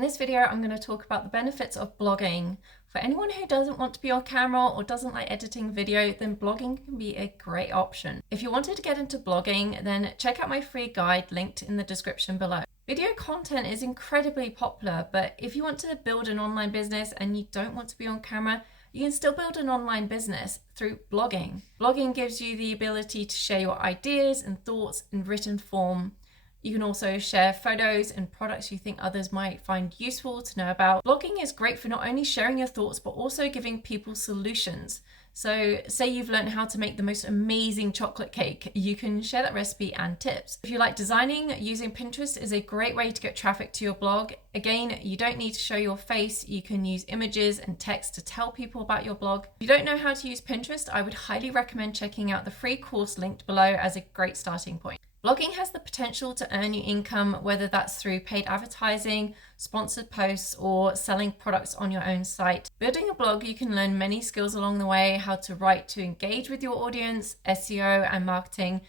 In this video, I'm going to talk about the benefits of blogging. For anyone who doesn't want to be on camera or doesn't like editing video, then blogging can be a great option. If you wanted to get into blogging, then check out my free guide linked in the description below. Video content is incredibly popular, but if you want to build an online business and you don't want to be on camera, you can still build an online business through blogging. Blogging gives you the ability to share your ideas and thoughts in written form. You can also share photos and products you think others might find useful to know about. Blogging is great for not only sharing your thoughts, but also giving people solutions. So say you've learned how to make the most amazing chocolate cake, you can share that recipe and tips. If you like designing, using Pinterest is a great way to get traffic to your blog. Again, you don't need to show your face. You can use images and text to tell people about your blog. If you don't know how to use Pinterest, I would highly recommend checking out the free course linked below as a great starting point. Blogging has the potential to earn you income, whether that's through paid advertising, sponsored posts, or selling products on your own site. Building a blog, you can learn many skills along the way: how to write to engage with your audience, SEO, and marketing.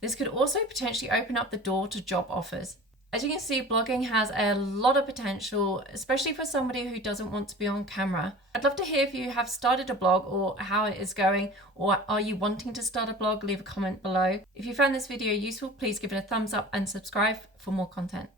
This could also potentially open up the door to job offers. As you can see, blogging has a lot of potential, especially for somebody who doesn't want to be on camera. I'd love to hear if you have started a blog or how it is going, or are you wanting to start a blog? Leave a comment below. If you found this video useful, please give it a thumbs up and subscribe for more content.